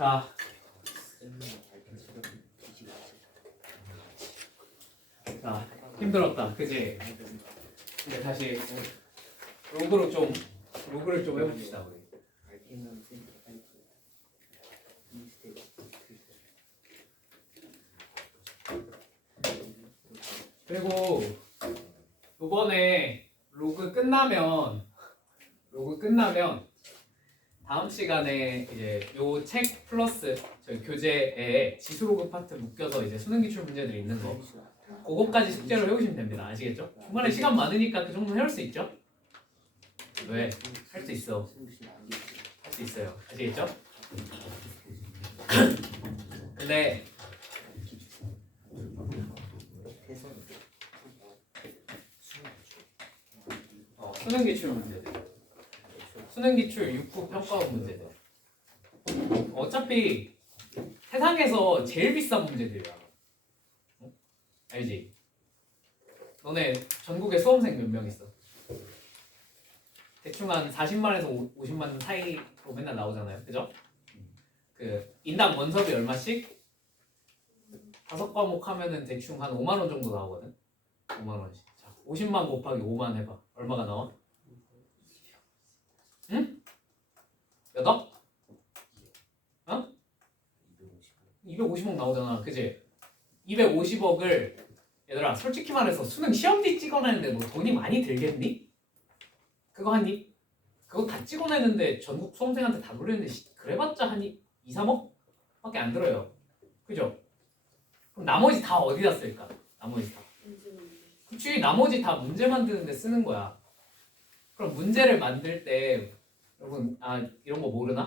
자, 자 힘들었다, 그지? 이제 다시 로그를 좀 해봅시다 우리. 그리고 이번에 로그 끝나면 다음 시간에 이제 요 책 플러스 저희 교재에 지수로그 파트 묶여서 이제 수능 기출 문제들이 있는 거 그거까지 숙제로 해오시면 됩니다. 아시겠죠? 중간에 시간 많으니까 그 정도 해올 수 있죠? 왜? 할 수 있어. 할 수 있어요. 아시겠죠? 근데 수능 기출 문제들, 수능 기출 6급 평가원 문제들 어차피 세상에서 제일 비싼 문제들이야. 알지? 너네 전국에 수험생 몇 명 있어? 대충 한 40만에서 50만 사이로 맨날 나오잖아요. 그죠? 그 인당 원섭이 얼마씩? 5과목 하면은 대충 한 5만 원 정도 나오거든. 5만 원씩. 자, 50만 곱하기 5만 해봐. 얼마가 나와? 응? 몇 억? 어? 250억 나오잖아. 그지? 250억을 얘들아 솔직히 말해서 수능 시험지 찍어내는데 뭐 돈이 많이 들겠니? 그거 한 입? 그거 다 찍어내는데 전국 수험생한테 다 돌리는데 그래봤자 한 2, 3억? 밖에 안 들어요. 그죠? 그럼 나머지 다 어디다 쓸까? 나머지 다. 그치, 나머지 다 문제 만드는데 쓰는 거야. 그럼 문제를 만들 때 여러분 이런 거 모르나?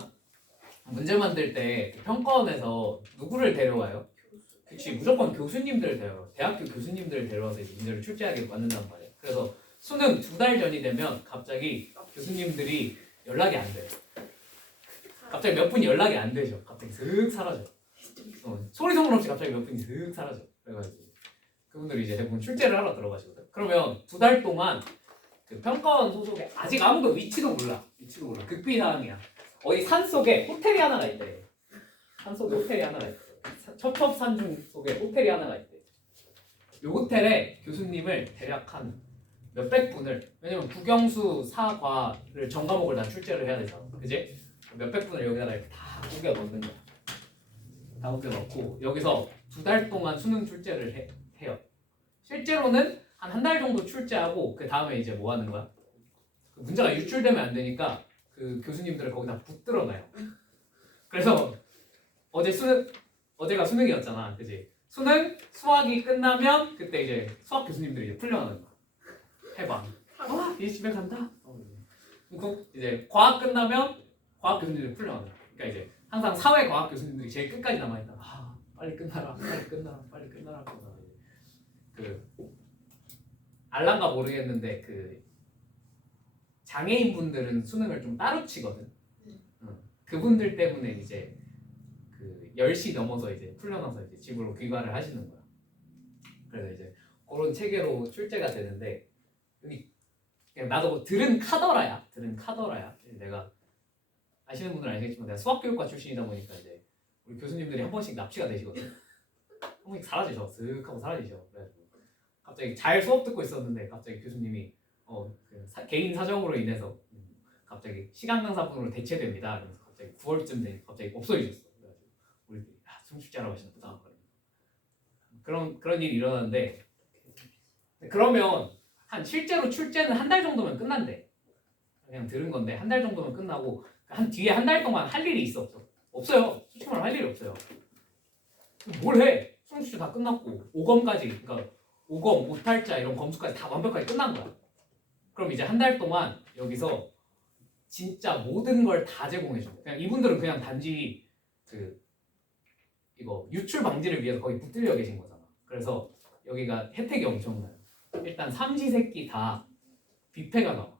문제 만들 때 평가원에서 누구를 데려와요? 그치, 무조건 교수님들을 데려와요. 대학교 교수님들을 데려와서 이제 문제를 출제하게 만든단 말이에요. 그래서 수능 2달 전이 되면 갑자기 교수님들이 연락이 안 돼요. 갑자기 몇 분이 연락이 안 되죠. 갑자기 슥 사라져. 소리 소문 없이 갑자기 몇 분이 슥 사라져. 그래가지고 그분들이 이제 대부분 출제를 하러 들어가시거든. 그러면 2달 동안 그 평가원 소속에 아직 아무도 위치도 몰라. 극비 상황이야. 어디 산 속에 호텔이 하나가 있대. 산 속에 호텔이 하나가 있대. 첩첩산중 속에 호텔이 하나가 있대. 이 호텔에 교수님을 대략 한 몇백 분을, 왜냐면 국영수 사과를 전 과목을 다 출제를 해야 되잖아. 그지? 몇백 분을 여기다가 이렇게 다 꾸겨 넣는 거야. 다 꾸겨 넣고 여기서 2달 동안 수능 출제를 해요. 실제로는 한 달 정도 출제하고 그 다음에 이제 뭐 하는 거야? 그 문제가 유출되면 안 되니까 그 교수님들을 거기다 붙들어 놔요. 그래서 어제가 수능이었잖아. 그지? 수학이 끝나면 그때 이제 수학 교수님들이 이제 풀려나는 거야. 해방. 이제 집에 간다. 이제 과학 끝나면 과학 교수님들이 풀려나는 거야. 그러니까 이제 항상 사회 과학 교수님들이 제일 끝까지 남아 있다. 빨리 끝나라. 그 알란가 모르겠는데 그 장애인분들은 수능을 좀 따로 치거든. 그분들 때문에 이제 그 10시 넘어서 이제 풀려나서 이제 집으로 귀가를 하시는 거야. 그래서 이제 그런 체계로 출제가 되는데 여기 그냥 나도 들은 카더라야. 내가 아시는 분들은 아시겠지만 내가 수학교육과 출신이다 보니까 이제 우리 교수님들이 한 번씩 납치가 되시거든. 한 번씩 사라지셔. 슥 하고 사라지셔. 그래가지고 갑자기 잘 수업 듣고 있었는데 갑자기 교수님이 개인 사정으로 인해서 갑자기 시간 강사분으로 대체됩니다. 그래서 갑자기 9월쯤 돼 갑자기 없어지셨어. 그래가지고 우리들이 숨죽지하러 가시나 보다. 그런 일이 일어났는데 그러면 실제로 출제는 한 달 정도면 끝난대. 그냥 들은 건데 한 달 정도면 끝나고 뒤에 한 달 동안 할 일이 있어 없어? 없어요. 솔직히 말하면 할 일이 없어요. 뭘 해? 수능 출제 다 끝났고 5검까지 그러니까 5검, 오탈자 이런 검수까지 다 완벽하게 끝난 거야. 그럼 이제 한 달 동안 여기서 진짜 모든 걸 다 제공해줘. 그냥 이분들은 그냥 단지 이거 유출 방지를 위해서 거의 붙들려 계신 거잖아. 그래서 여기가 혜택이 엄청나요. 일단 삼시세끼 다 뷔페가 나와.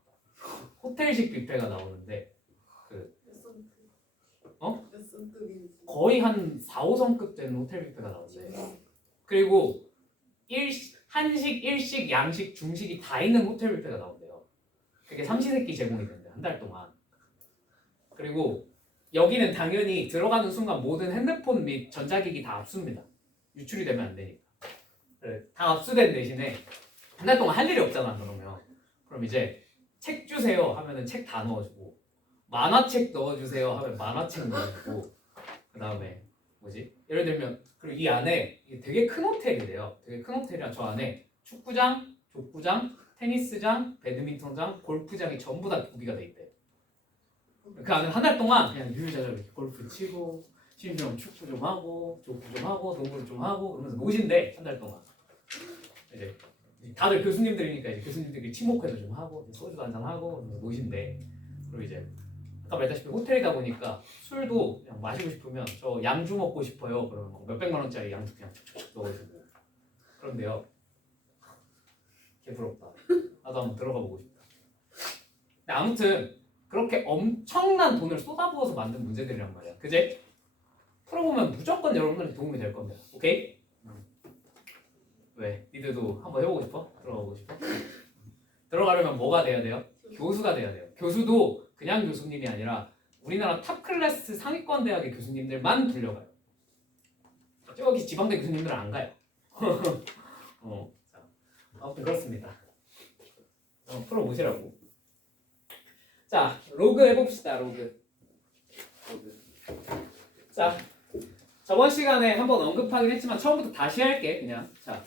호텔식 뷔페가 나오는데 거의 한 4, 5성급 되는 호텔 뷔페가 나오는데 그리고 한식, 일식, 양식, 중식이 다 있는 호텔 뷔페가 나온대요. 그게 삼시세끼 제공이 된대 한 달 동안. 그리고 여기는 당연히 들어가는 순간 모든 핸드폰 및 전자기기 다 압수입니다. 유출이 되면 안 되니까. 그래, 다 압수된 대신에 한 달 동안 할 일이 없잖아. 그럼 이제 책 주세요 하면은 책 다 넣어주고, 만화책 넣어주세요 하면 만화책 넣어주고, 그 다음에 뭐지? 예를 들면 그리고 이 안에 이게 되게 큰 호텔이래요. 되게 큰 호텔이라 저 안에 축구장, 족구장, 테니스장, 배드민턴장, 골프장이 전부 다 구비가 돼 있대. 그 안에 한 달 동안 그냥 유유자적으로 골프 치고, 심지어 축구 좀 하고, 족구 좀 하고, 농구를 좀 하고 그러면서 노신대 한 달 동안. 이제 다들 교수님들이니까 이제 교수님들끼리 친목회도 좀 하고, 소주도 한잔 하고 노신대. 그리고 이제 아까 말했다시피 호텔이다 보니까 술도 그냥 마시고 싶으면 저 양주 먹고 싶어요. 그러면 뭐 몇백만 원짜리 양주 그냥 촉촉 넣어주고. 그런데요. 개부럽다. 나도 한번 들어가 보고 싶다. 근데 아무튼 그렇게 엄청난 돈을 쏟아부어서 만든 문제들이란 말이야. 그제? 풀어보면 무조건 여러분들한테 도움이 될 겁니다. 오케이? 왜? 니들도 한번 해보고 싶어? 들어가보고 싶어? 들어가려면 뭐가 돼야 돼요? 교수가 돼야 돼요. 교수도 그냥 교수님이 아니라 우리나라 탑 클래스 상위권 대학의 교수님들만 불려가요. 저기 지방대 교수님들은 안 가요. 자, 아무튼 그렇습니다. 풀어보시라고. 자, 로그 해봅시다. 로그. 자, 저번 시간에 한번 언급하긴 했지만 처음부터 다시 할게. 그냥. 자,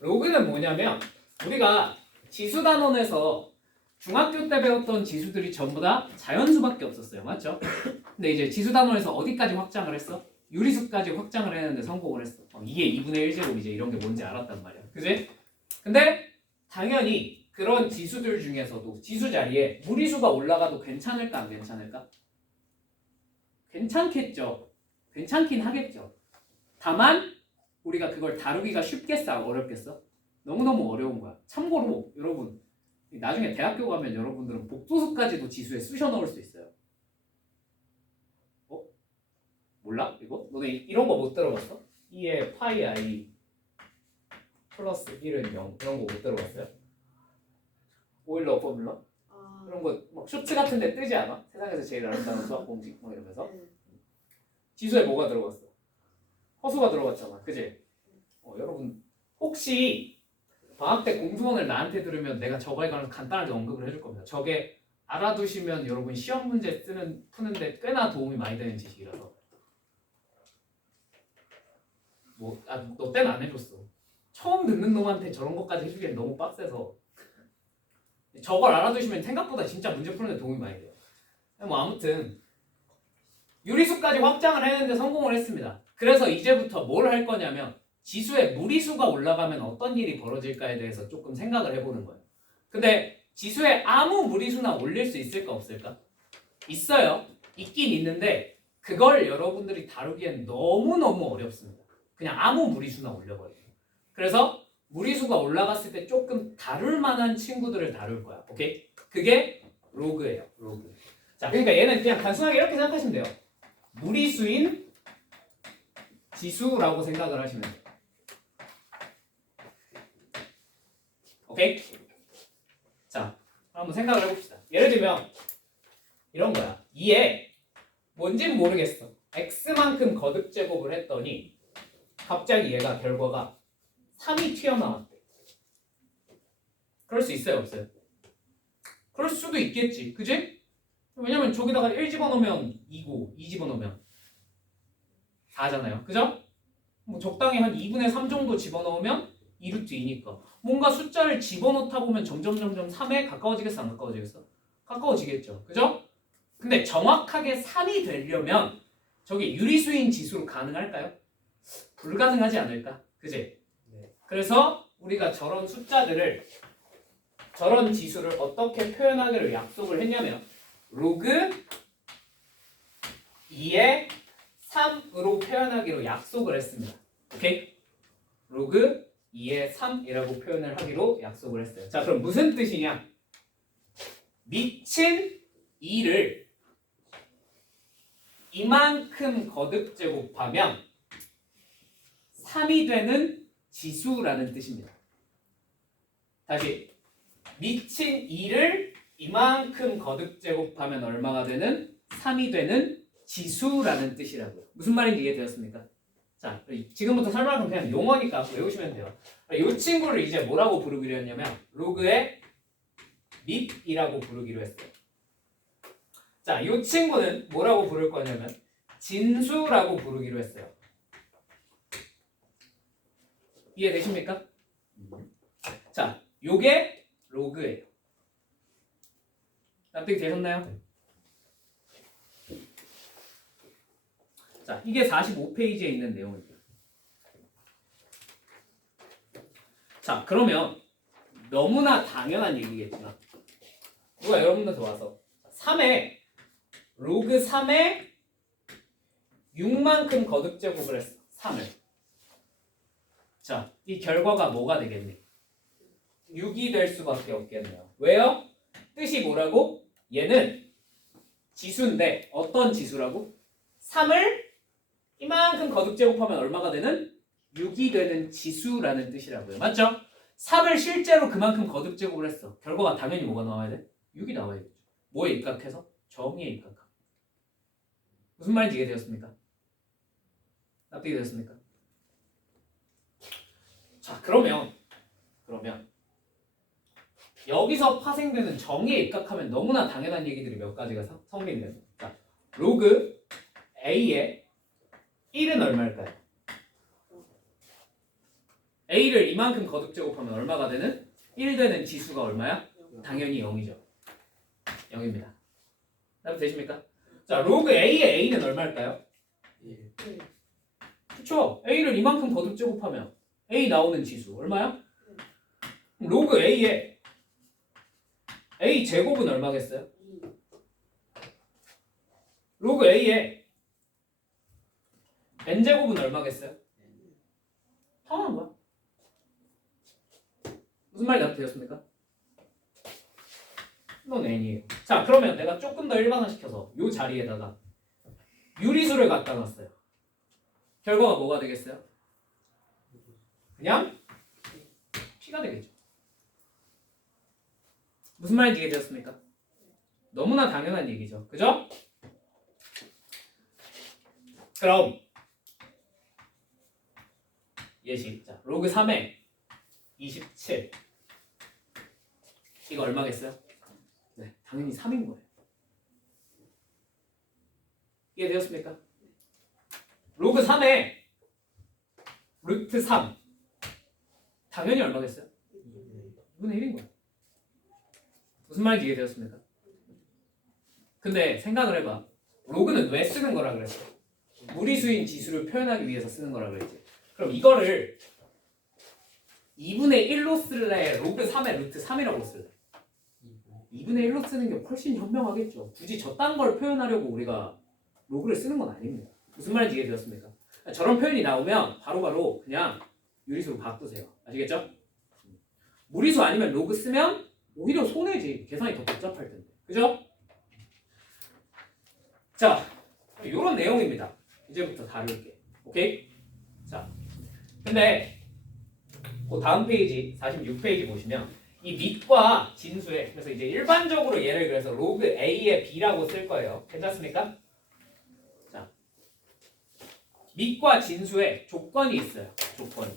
로그는 뭐냐면 우리가 지수단원에서 중학교 때 배웠던 지수들이 전부 다 자연수밖에 없었어요. 맞죠? 근데 이제 지수단원에서 어디까지 확장을 했어? 유리수까지 확장을 했는데 성공을 했어. 이게 2분의 1제곱 이제 이런 게 뭔지 알았단 말이야. 그지? 근데 당연히 그런 지수들 중에서도 지수 자리에 무리수가 올라가도 괜찮을까 안 괜찮을까? 괜찮겠죠. 괜찮긴 하겠죠. 다만 우리가 그걸 다루기가 쉽겠어? 어렵겠어? 너무너무 어려운 거야. 참고로 여러분 나중에 대학교 가면 여러분들은 복소수까지도 지수에 쑤셔 넣을 수 있어요. 몰라? 이거? 너네 이런 거 못 들어봤어? 2의 파이 i 플러스 1은 0 이런 거 못 들어봤어요? 오일러 포뮬러? 이런 거 막 쇼츠 같은 데 뜨지 않아? 세상에서 제일 아름다운 수학 공식 뭐 이러면서 지수에 뭐가 들어갔어? 허수가 들어갔잖아. 그지? 여러분 혹시 방학 때 공부원을 나한테 들으면 내가 저거에 관해서 간단하게 언급을 해줄 겁니다. 저게 알아두시면 여러분 시험 문제 푸는데 꽤나 도움이 많이 되는 지식이라서. 너 때는 안 해줬어. 처음 듣는 놈한테 저런 것까지 해주기엔 너무 빡세서. 저걸 알아두시면 생각보다 진짜 문제 푸는데 도움이 많이 돼요. 아무튼 유리수까지 확장을 했는데 성공을 했습니다. 그래서 이제부터 뭘 할 거냐면 지수의 무리수가 올라가면 어떤 일이 벌어질까에 대해서 조금 생각을 해보는 거예요. 근데 지수에 아무 무리수나 올릴 수 있을까 없을까? 있어요. 있긴 있는데 그걸 여러분들이 다루기엔 너무너무 어렵습니다. 그냥 아무 무리수나 올려버려요. 그래서 무리수가 올라갔을 때 조금 다룰 만한 친구들을 다룰 거야. 오케이? 그게 로그예요. 로그. 자, 그러니까 얘는 그냥 단순하게 이렇게 생각하시면 돼요. 무리수인 지수라고 생각을 하시면 돼요. 오케이? 자, 한번 생각을 해봅시다. 예를 들면 이런 거야. 2에 뭔지는 모르겠어. x만큼 거듭 제곱을 했더니 갑자기 얘가 결과가 3이 튀어나왔대. 그럴 수 있어요? 없어요? 그럴 수도 있겠지. 그지? 왜냐면 저기다가 1 집어넣으면 2고 2 집어넣으면 4잖아요. 그죠? 뭐 적당히 한 2분의 3 정도 집어넣으면 2루트 2니까 뭔가 숫자를 집어넣다 보면 점점 3에 가까워지겠어? 안 가까워지겠어? 가까워지겠죠. 그죠? 근데 정확하게 3이 되려면 저게 유리수인 지수로 가능할까요? 불가능하지 않을까? 그지? 네. 그래서 우리가 저런 숫자들을 저런 지수를 어떻게 표현하기로 약속을 했냐면 로그 2의 3으로 표현하기로 약속을 했습니다. 오케이? 로그 2의 3이라고 표현을 하기로 약속을 했어요. 자, 그럼 무슨 뜻이냐? 미친 2를 이만큼 거듭 제곱하면 3이 되는 지수라는 뜻입니다. 다시 미친 2를 이만큼 거듭 제곱하면 얼마가 되는 3이 되는 지수라는 뜻이라고요. 무슨 말인지 이해되었습니까? 자, 지금부터 설명할 건 그냥 용어니까 외우시면 돼요. 이 친구를 이제 뭐라고 부르기로 했냐면 로그의 밑이라고 부르기로 했어요. 자, 이 친구는 뭐라고 부를 거냐면 진수라고 부르기로 했어요. 이해되십니까? 자, 요게 로그예요. 납득이 되셨나요? 자, 이게 45페이지에 있는 내용입니다. 자, 그러면 너무나 당연한 얘기겠지만 누가 여러분들한테 와서 3에 로그 3에 6만큼 거듭제곱을 했어. 3을. 자, 이 결과가 뭐가 되겠니? 6이 될 수밖에 없겠네요. 왜요? 뜻이 뭐라고? 얘는 지수인데 어떤 지수라고? 3을 이만큼 거듭제곱하면 얼마가 되는? 6이 되는 지수라는 뜻이라고요. 맞죠? 3을 실제로 그만큼 거듭제곱을 했어. 결과가 당연히 뭐가 나와야 돼? 6이 나와야겠죠. 뭐에 입각해서? 정의에 입각하고. 무슨 말인지 이해되었습니까? 납득이 되었습니까? 자, 그러면 여기서 파생되는 정의에 입각하면 너무나 당연한 얘기들이 몇 가지가 성립돼요. 자, 로그 A의 1은 얼마일까요? A를 이만큼 거듭제곱하면 얼마가 되는? 1 되는 지수가 얼마야? 당연히 0이죠. 0입니다. 납득 되십니까? 자, 로그 A의 A는 얼마일까요? 그쵸? A를 이만큼 거듭제곱하면 A 나오는 지수 얼마야? 로그 A의 A 제곱은 얼마겠어요? 로그 A의 N 제곱은 얼마겠어요? 당연한 거야. 무슨 말이 납득되셨습니까? 이건 N이에요. 자, 그러면 내가 조금 더 일반화시켜서 이 자리에다가 유리수를 갖다 놨어요. 결과가 뭐가 되겠어요? 그냥 P가 되겠죠. 무슨 말인지 이해되었습니까? 너무나 당연한 얘기죠. 그죠? 그럼 예시. 자, 로그 3에 27 이거 얼마겠어요? 네, 당연히 3인 거예요. 이해되었습니까? 로그 3에 루트 3 당연히 얼마겠어요? 2분의 1인 거예요. 무슨 말인지 이해되었습니까? 근데 생각을 해봐. 로그는 왜 쓰는 거라 그랬어? 무리수인 지수를 표현하기 위해서 쓰는 거라 그랬지. 그럼 이거를 2분의 1로 쓸래? 로그 3의 루트 3이라고 쓸래? 2분의 1로 쓰는 게 훨씬 현명하겠죠. 굳이 저딴 걸 표현하려고 우리가 로그를 쓰는 건 아닙니다. 무슨 말인지 이해되었습니까? 저런 표현이 나오면 바로바로 그냥 유리수로 바꾸세요. 아시겠죠? 무리수 아니면 로그 쓰면 오히려 손해지. 계산이 더 복잡할 텐데. 그죠? 자, 이런 내용입니다. 이제부터 다룰게. 오케이? 자, 근데 그 다음 페이지 46페이지 보시면 이 밑과 진수에 그래서 이제 일반적으로 얘를 그래서 로그 A의 B라고 쓸 거예요. 괜찮습니까? 자, 밑과 진수에 조건이 있어요. 조건이.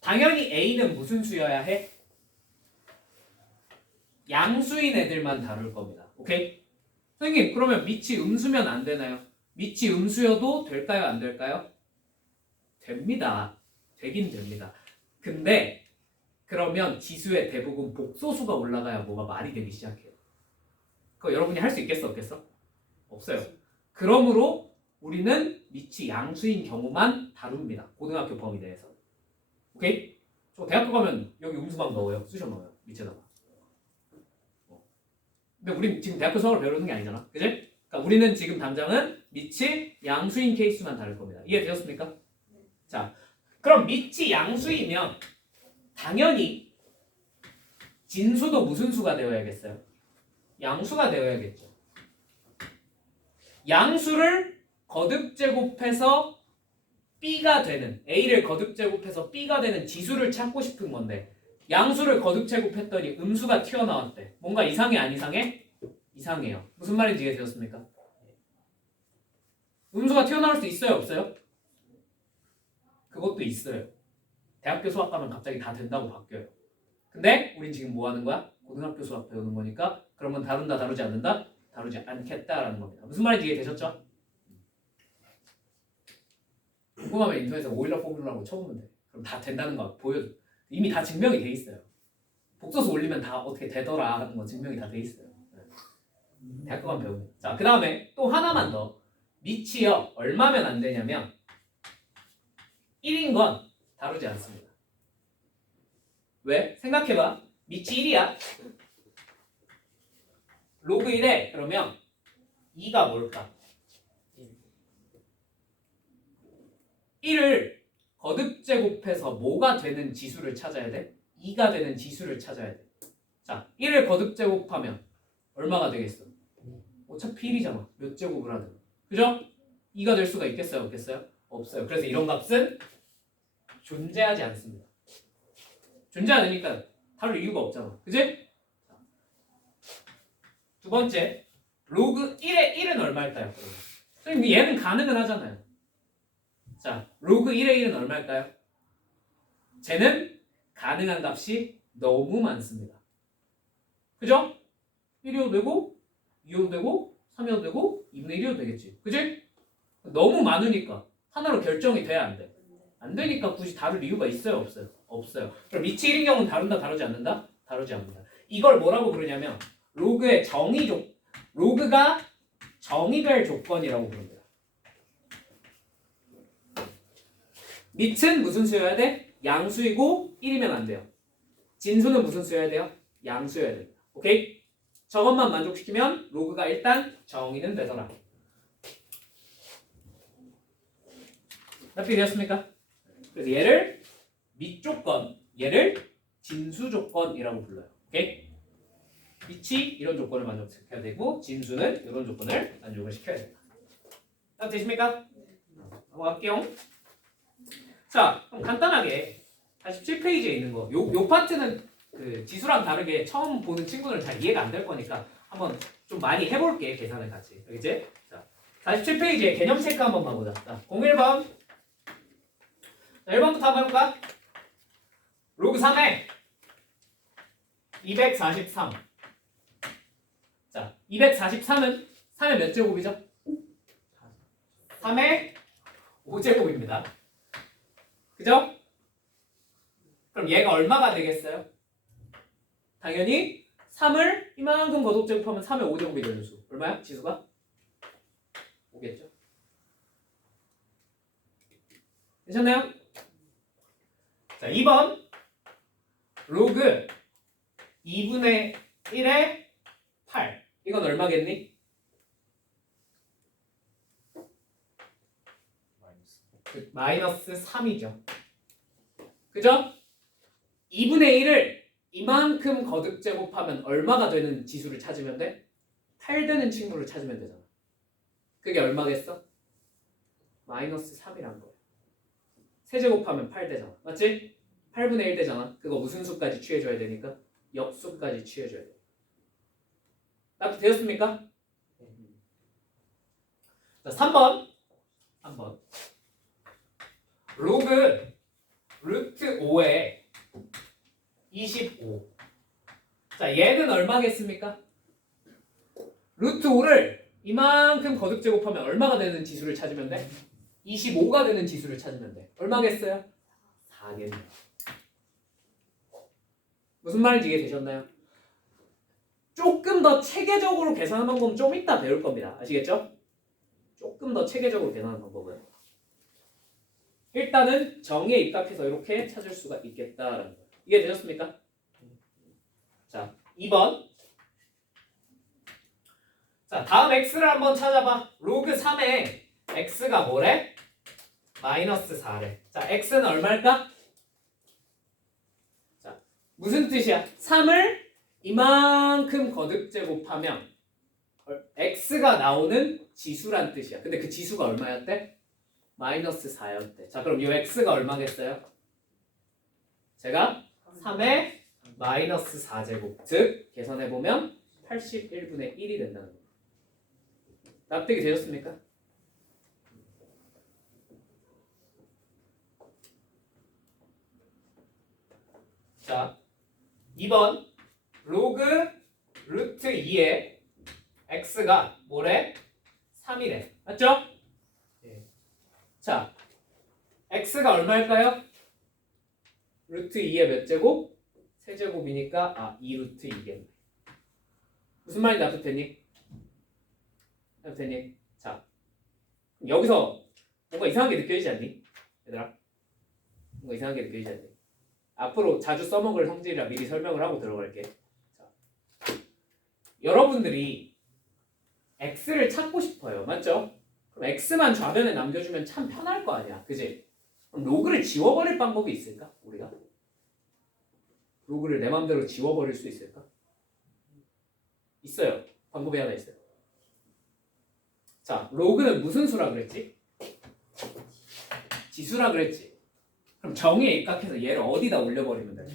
당연히 A는 무슨 수여야 해? 양수인 애들만 다룰 겁니다. 오케이? 선생님, 그러면 밑이 음수면 안 되나요? 밑이 음수여도 될까요? 안 될까요? 됩니다. 되긴 됩니다. 근데 그러면 지수의 대부분 복소수가 올라가야 뭐가 말이 되기 시작해요. 그거 여러분이 할 수 있겠어? 없겠어? 없어요. 그러므로 우리는 밑이 양수인 경우만 다룹니다. 고등학교 범위 내에서. 오케이? 저 대학교 가면 여기 음수방 넣어요. 쑤셔 넣어요. 밑에다가. 근데 우린 지금 대학교 수학을 배우는 게 아니잖아. 그지? 그러니까 우리는 지금 당장은 밑이 양수인 케이스만 다룰 겁니다. 이해되셨습니까? 자, 그럼 밑이 양수이면 당연히 진수도 무슨 수가 되어야겠어요? 양수가 되어야겠죠. 양수를 거듭제곱해서 B가 되는 A를 거듭제곱해서 B가 되는 지수를 찾고 싶은 건데 양수를 거듭제곱했더니 음수가 튀어나왔대. 뭔가 이상해 안 이상해? 이상해요. 무슨 말인지 이해되셨습니까? 음수가 튀어나올 수 있어요, 없어요? 그것도 있어요. 대학교 수학 가면 갑자기 다 된다고 바뀌어요. 근데 우린 지금 뭐 하는 거야? 고등학교 수학 배우는 거니까 그러면 다룬다, 다루지 않는다? 다루지 않겠다라는 겁니다. 무슨 말인지 이해되셨죠? 궁금하면 인터넷에 오일러 포뮬러라고 쳐보면 돼. 그럼 다 된다는 거 보여줘. 이미 다 증명이 돼 있어요. 복소수 올리면 다 어떻게 되더라 하는 거 증명이 다 돼 있어요. 대학교 가면 배우면. 자, 그 다음에 또 하나만 더. 밑이요. 얼마면 안 되냐면 1인 건 다루지 않습니다. 왜? 생각해봐. 밑이 1이야. 로그 1에 그러면 2가 뭘까? 1을 거듭제곱해서 뭐가 되는 지수를 찾아야 돼? 2가 되는 지수를 찾아야 돼. 자, 1을 거듭제곱하면 얼마가 되겠어? 어차피 1이잖아. 몇 제곱을 하든. 그죠? 2가 될 수가 있겠어요? 없겠어요? 없어요. 그래서 이런 값은 존재하지 않습니다. 존재하지 않으니까 다룰 이유가 없잖아. 그지? 두 번째, 로그 1의 1은 얼마일까요? 선생님, 얘는 가능은 하잖아요. 자, 로그 1의 1은 얼마일까요? 쟤는 가능한 값이 너무 많습니다. 그죠? 1이어도 되고 2여도 되고 3이어도 되고 2분의 1이어도 되겠지. 그지? 너무 많으니까 하나로 결정이 돼야 안 돼. 안 되니까 굳이 다룰 이유가 있어요? 없어요? 없어요. 그럼 밑이 1인 경우는 다룬다, 다루지 않는다? 다루지 않는다. 이걸 뭐라고 부르냐면 로그의 로그가 정의별 조건이라고 부릅니다. 밑은 무슨 수여야 돼? 양수이고 1이면 안 돼요. 진수는 무슨 수여야 돼요? 양수여야 됩니다. 오케이? 저것만 만족시키면 로그가 일단 정의는 되더라. 납득이 되었습니까? 그래서 얘를 밑조건, 얘를 진수 조건이라고 불러요. 오케이? 밑이 이런 조건을 만족시켜야 되고 진수는 이런 조건을 만족을 시켜야 됩니다. 납득되십니까? 넘어갈게요. 자, 그럼 간단하게 47페이지에 있는 거, 요 파트는 그 지수랑 다르게 처음 보는 친구들은 잘 이해가 안 될 거니까 한번 좀 많이 해볼게, 계산을 같이. 알겠지? 자, 47페이지에 개념 체크 한번 가보자. 자, 01번. 자, 1번부터 한번 해볼까? 로그 3에 243. 자, 243은 3의 몇 제곱이죠? 3의 5제곱입니다. 그죠? 그럼 얘가 얼마가 되겠어요? 당연히 3을 이만큼 거듭제곱하면 3의 5제곱이 되는 수. 얼마야? 지수가? 5겠죠? 괜찮나요? 자, 2번 로그 2분의 1의 8. 이건 얼마겠니? 마이너스 3이죠. 그죠? 2분의 1을 이만큼 거듭제곱하면 얼마가 되는 지수를 찾으면 돼? 8 되는 친구를 찾으면 되잖아. 그게 얼마겠어? 마이너스 3이란 거야. 세제곱하면 8 되잖아. 맞지? 8분의 1 되잖아. 그거 무슨 수까지 취해줘야 되니까? 역수까지 취해줘야 돼. 납득 되었습니까? 자, 3번. 로그 루트 5에 25. 자, 얘는 얼마겠습니까? 루트 5를 이만큼 거듭제곱하면 얼마가 되는 지수를 찾으면 돼? 25가 되는 지수를 찾으면 돼. 얼마겠어요? 4겠네요. 무슨 말인지 이해되셨나요? 조금 더 체계적으로 계산하는 방법은 좀 이따 배울 겁니다. 아시겠죠? 조금 더 체계적으로 계산하는 방법은 일단은 정의에 입각해서 이렇게 찾을 수가 있겠다라는 거예요. 이해되셨습니까? 자, 2번. 자, 다음 x를 한번 찾아봐. 로그 3에 x가 뭐래? 마이너스 4래. 자, x는 얼마일까? 자, 무슨 뜻이야? 3을 이만큼 거듭제곱하면 x가 나오는 지수란 뜻이야. 근데 그 지수가 얼마였대? 마이너스 4였대. 자, 그럼 이 x가 얼마겠어요? 제가 3의 마이너스 4제곱. 즉, 계산해보면 81분의 1이 된다는 거예요. 납득이 되셨습니까? 자, 2번 로그 루트 2의 x가 뭐래? 3이래. 맞죠? 예. 자, x가 얼마일까요? 루트 2의 몇 제곱? 세제곱이니까 2루트 2겠네. 무슨 말인지 알아듣니? 알아듣니? 자, 여기서 뭔가 이상하게 느껴지지 않니? 얘들아? 뭔가 이상하게 느껴지지 않니? 앞으로 자주 써먹을 성질이라 미리 설명을 하고 들어갈게. 자, 여러분들이 x를 찾고 싶어요. 맞죠? 그럼 x만 좌변에 남겨주면 참 편할 거 아니야. 그지? 그럼 로그를 지워버릴 방법이 있을까? 우리가? 로그를 내 맘대로 지워버릴 수 있을까? 있어요. 방법이 하나 있어요. 자, 로그는 무슨 수라 그랬지? 지수라 그랬지. 그럼 정의에 입각해서 얘를 어디다 올려버리면 될까?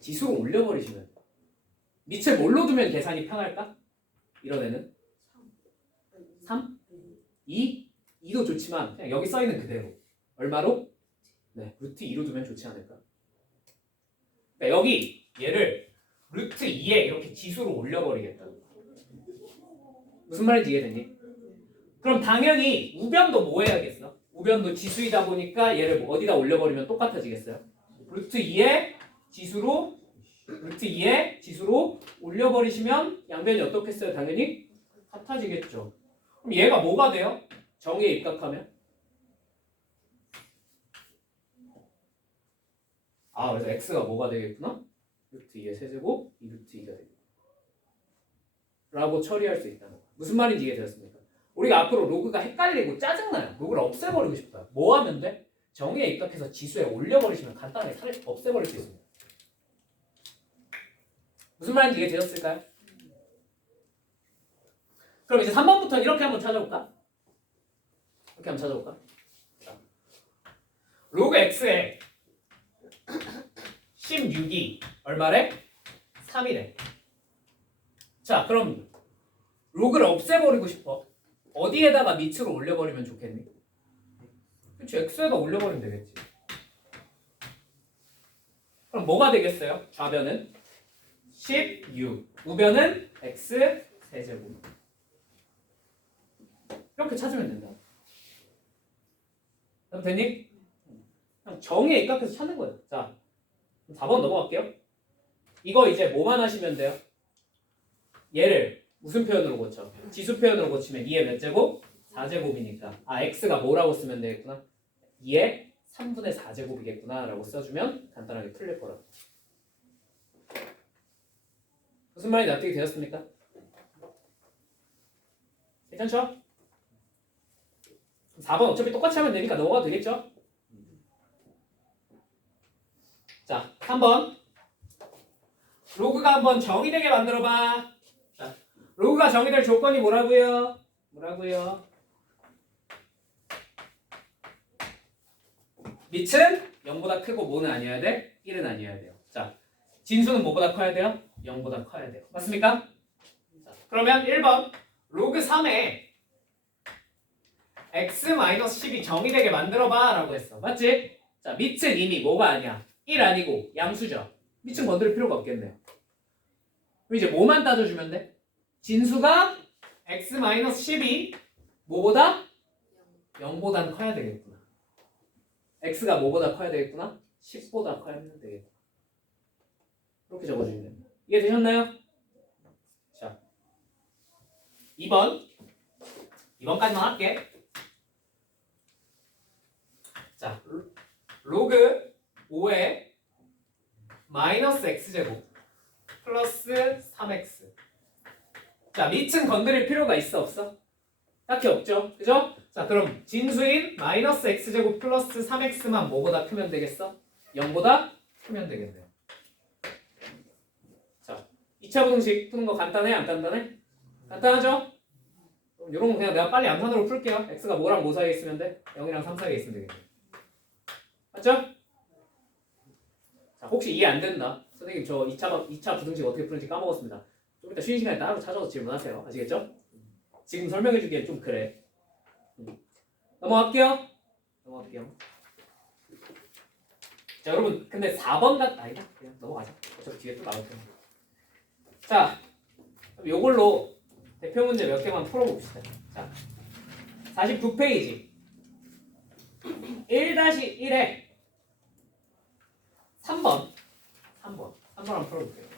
지수로 올려버리시면 돼. 밑을 뭘로 두면 계산이 편할까? 이런 애는 3? 2? 2도 좋지만 그냥 여기 써있는 그대로 얼마로? 네, 루트 2로 두면 좋지 않을까? 그러니까 여기 얘를 루트 2에 이렇게 지수로 올려버리겠다. 무슨 말인지 이해되니? 그럼 당연히 우변도 뭐 해야겠어? 우변도 지수이다 보니까 얘를 어디다 올려버리면 똑같아지겠어요? 루트 2에 지수로 올려버리시면 양변이 어떻겠어요? 당연히 같아지겠죠. 그럼 얘가 뭐가 돼요? 정의에 입각하면? 그래서 x가 뭐가 되겠구나? 루트 2의 세제곱 2루트 2가 되겠다. 라고 처리할 수 있다는 거야. 무슨 말인지 이해되었습니까? 우리가 앞으로 로그가 헷갈리고 짜증나요. 로그를 없애버리고 싶어요. 뭐 하면 돼? 정의에 입각해서 지수에 올려버리시면 간단하게 없애버릴 수 있습니다. 무슨 말인지 이해되었을까요? 그럼 이제 3번부터 이렇게 한번 찾아볼까? 이렇게 한번 찾아볼까? 자, 로그 x에 16이 얼마래? 3이래. 자, 그럼 로그를 없애버리고 싶어. 어디에다가 밑으로 올려버리면 좋겠니? 그치, x에다 올려버리면 되겠지. 그럼 뭐가 되겠어요? 좌변은 16, 우변은 x 세제곱. 이렇게 찾으면 된다. 그럼 됐니? 그냥 정의에 입각해서 찾는 거예요. 자, 4번 넘어갈게요. 이거 이제 뭐만 하시면 돼요? 얘를 무슨 표현으로 고쳐? 지수 표현으로 고치면 2의 몇 제곱? 4제곱이니까 x가 뭐라고 쓰면 되겠구나? 2의 3분의 4제곱이겠구나 라고 써주면 간단하게 풀릴 거라고. 무슨 말인지 납득이 되셨습니까? 괜찮죠? 4번 어차피 똑같이 하면 되니까 넘어가도 되겠죠? 자, 3번 로그가 한번 정의되게 만들어봐. 자, 로그가 정의될 조건이 뭐라고요? 밑은 0보다 크고 뭐는 아니어야 돼? 1은 아니어야 돼요. 자, 진수는 뭐보다 커야 돼요? 0보다 커야 돼요. 맞습니까? 자, 그러면 1번 로그 3에 x-10이 정의되게 만들어봐 라고 했어. 맞지? 자, 밑은 이미 뭐가 아니야? 1 아니고 양수죠. 밑은 건드릴 필요가 없겠네요. 그럼 이제 뭐만 따져주면 돼? 진수가 x-10이 뭐보다? 0보다는 커야 되겠구나. x가 뭐보다 커야 되겠구나? 10보다 커야 되겠구나. 이렇게 적어주면 됩니다. 이해되셨나요? 자, 2번까지만 할게. 자, 로그 5의 마이너스 x제곱 플러스 3x. 자, 밑은 건드릴 필요가 있어 없어? 딱히 없죠? 그죠? 자, 그럼 진수인 마이너스 x제곱 플러스 3x만 뭐보다 크면 되겠어? 0보다 크면 되겠네요. 자, 2차 부등식 푸는 거 간단해? 안 간단해? 간단하죠? 이런 거 그냥 내가 빨리 암산으로 풀게요. x가 뭐랑 뭐 사이에 있으면 돼? 0이랑 3 사이에 있으면 되겠네. 맞죠? 자, 혹시 이해 안 된다. 선생님 저 2차 부등식 어떻게 푸는지 까먹었습니다. 좀 이따 쉬는 시간에 따로 찾아서 질문하세요. 아시겠죠? 지금 설명해주기엔 좀 그래. 넘어갈게요. 자 여러분 근데 4번 아니다 그냥 넘어가자. 어차피 뒤에 또 나올 텐데. 자 요걸로 대표 문제 몇 개만 풀어봅시다. 자 49페이지 1-1에 3번 한번 풀어볼게요.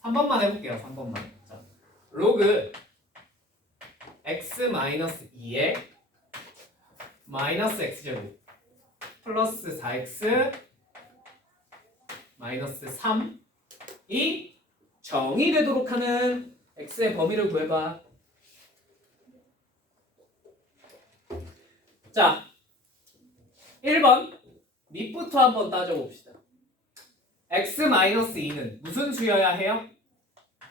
한 번만 해볼게요. 3번만. 자, 로그 x-2에 마이너스 x제곱 플러스 4x 마이너스 3이 정의되도록 하는 x의 범위를 구해봐. 자, 1번 밑부터 한번 따져봅시다. x-2는 무슨 수여야 해요?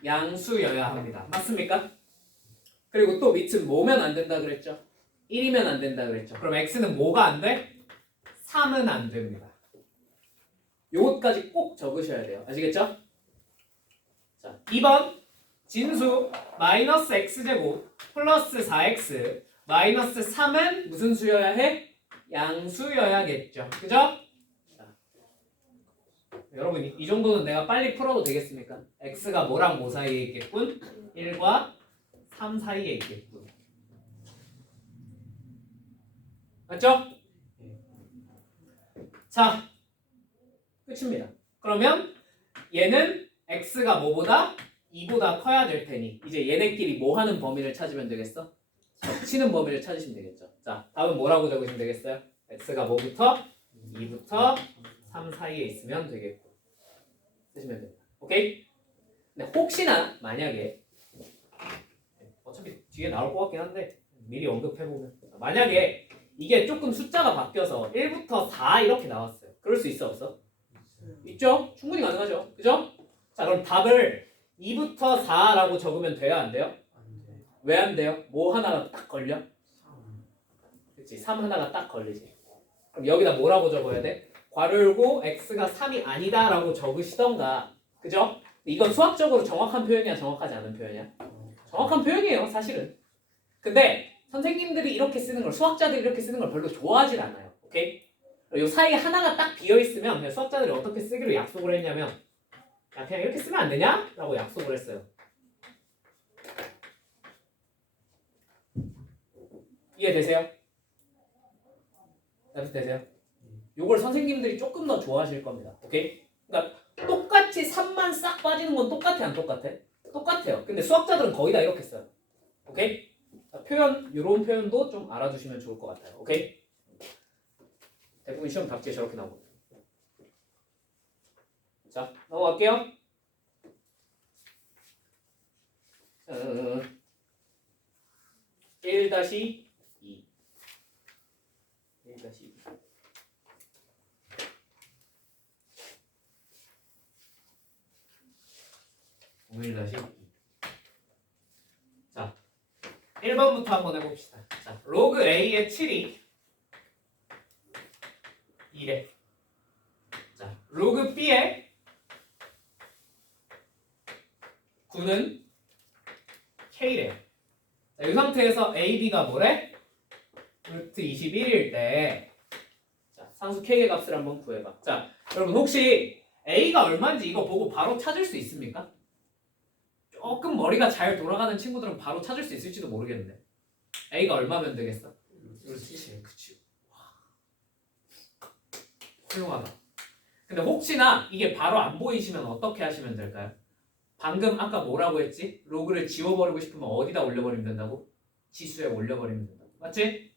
양수여야 합니다. 맞습니까? 그리고 또 밑은 뭐면 안 된다 그랬죠? 1이면 안 된다 그랬죠? 그럼 x는 뭐가 안 돼? 3은 안 됩니다. 요것까지 꼭 적으셔야 돼요. 아시겠죠? 자, 2번 진수 마이너스 x제곱 플러스 4x 마이너스 3은 무슨 수여야 해? 양수여야겠죠. 그죠? 자, 여러분 이 정도는 내가 빨리 풀어도 되겠습니까? x가 뭐랑 뭐 사이에 있겠군? 1과 3 사이에 있겠군. 맞죠? 자, 끝입니다. 그러면 얘는 x가 뭐보다? 2보다 커야 될 테니 이제 얘네끼리 뭐 하는 범위를 찾으면 되겠어? 겹치는 범위를 찾으시면 되겠죠. 자, 다음은 뭐라고 적으시면 되겠어요? x가 뭐부터? 2부터 3 사이에 있으면 되겠고 쓰시면 됩니다. 오케이? 근데 혹시나 만약에 어차피 뒤에 나올 것 같긴 한데 미리 언급해보면 만약에 이게 조금 숫자가 바뀌어서 1부터 4 이렇게 나왔어요. 그럴 수 있어 없어? 있죠? 충분히 가능하죠. 그죠? 자 그럼 답을 2부터 4라고 적으면 돼요 안 돼요? 왜 안 돼요? 뭐 하나가 딱 걸려? 그치 3 하나가 딱 걸리지. 그럼 여기다 뭐라고 적어야 돼? 괄호 열고 x가 3이 아니다 라고 적으시던가. 그죠? 이건 수학적으로 정확한 표현이야 정확하지 않은 표현이야? 정확한 표현이에요 사실은. 근데 선생님들이 이렇게 쓰는 걸 수학자들이 이렇게 쓰는 걸 별로 좋아하진 않아요. 오케이? 요 사이에 하나가 딱 비어있으면 그냥 수학자들이 어떻게 쓰기로 약속을 했냐면 야 그냥 이렇게 쓰면 안 되냐? 라고 약속을 했어요. 이해되세요? 되세요? 요걸 선생님들이 조금 더 좋아하실 겁니다. 오케이? 그러니까 똑같이 3만 싹 빠지는 건 똑같아 안 똑같아? 똑같아요. 근데 수학자들은 거의 다 이렇게 써요. 오케이? 자, 표현, 요런 표현도 좀 알아두시면 좋을 것 같아요. 오케이? 대부분 시험 답지에 저렇게 나오거든요. 자, 넘어갈게요. 1-2 1-2 1-2 자, 1번부터 한번 해봅시다. 자, 로그 A의 7이 2래. 자, 로그 B의 9는 K래. 자, 이 상태에서 A, B가 뭐래? 루트 21일 때 자, 상수 K의 값을 한번 구해봐. 자, 여러분 혹시 A가 얼마인지 이거 보고 바로 찾을 수 있습니까? 조금 머리가 잘 돌아가는 친구들은 바로 찾을 수 있을지도 모르겠는데 A가 얼마면 되겠어? 루트 7. 그치. 훌륭하다. 근데 혹시나 이게 바로 안 보이시면 어떻게 하시면 될까요? 방금 아까 뭐라고 했지? 로그를 지워버리고 싶으면 어디다 올려버리면 된다고? 지수에 올려버리면 된다고. 맞지?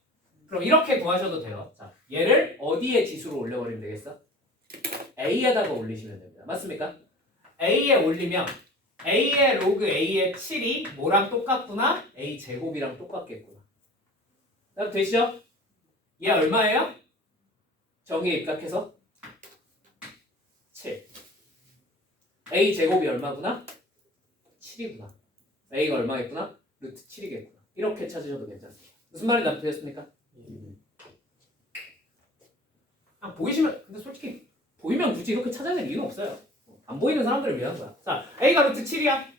그럼 이렇게 구하셔도 돼요. 자, 얘를 어디에 지수로 올려버리면 되겠어? A에다가 올리시면 됩니다. 맞습니까? A에 올리면 A의 로그 A의 7이 뭐랑 똑같구나? A 제곱이랑 똑같겠구나. 되시죠? 얘 얼마예요? 정의에 입각해서 7. A 제곱이 얼마구나? 7이구나. A가 얼마겠구나? 루트 7이겠구나. 이렇게 찾으셔도 괜찮습니다. 무슨 말인지 남되셨습니까? 보이시면 근데 솔직히 보이면 굳이 이렇게 찾아야 될 이유는 없어요. 안 보이는 사람들을 위한 거야. 자, A가 루트 7이야.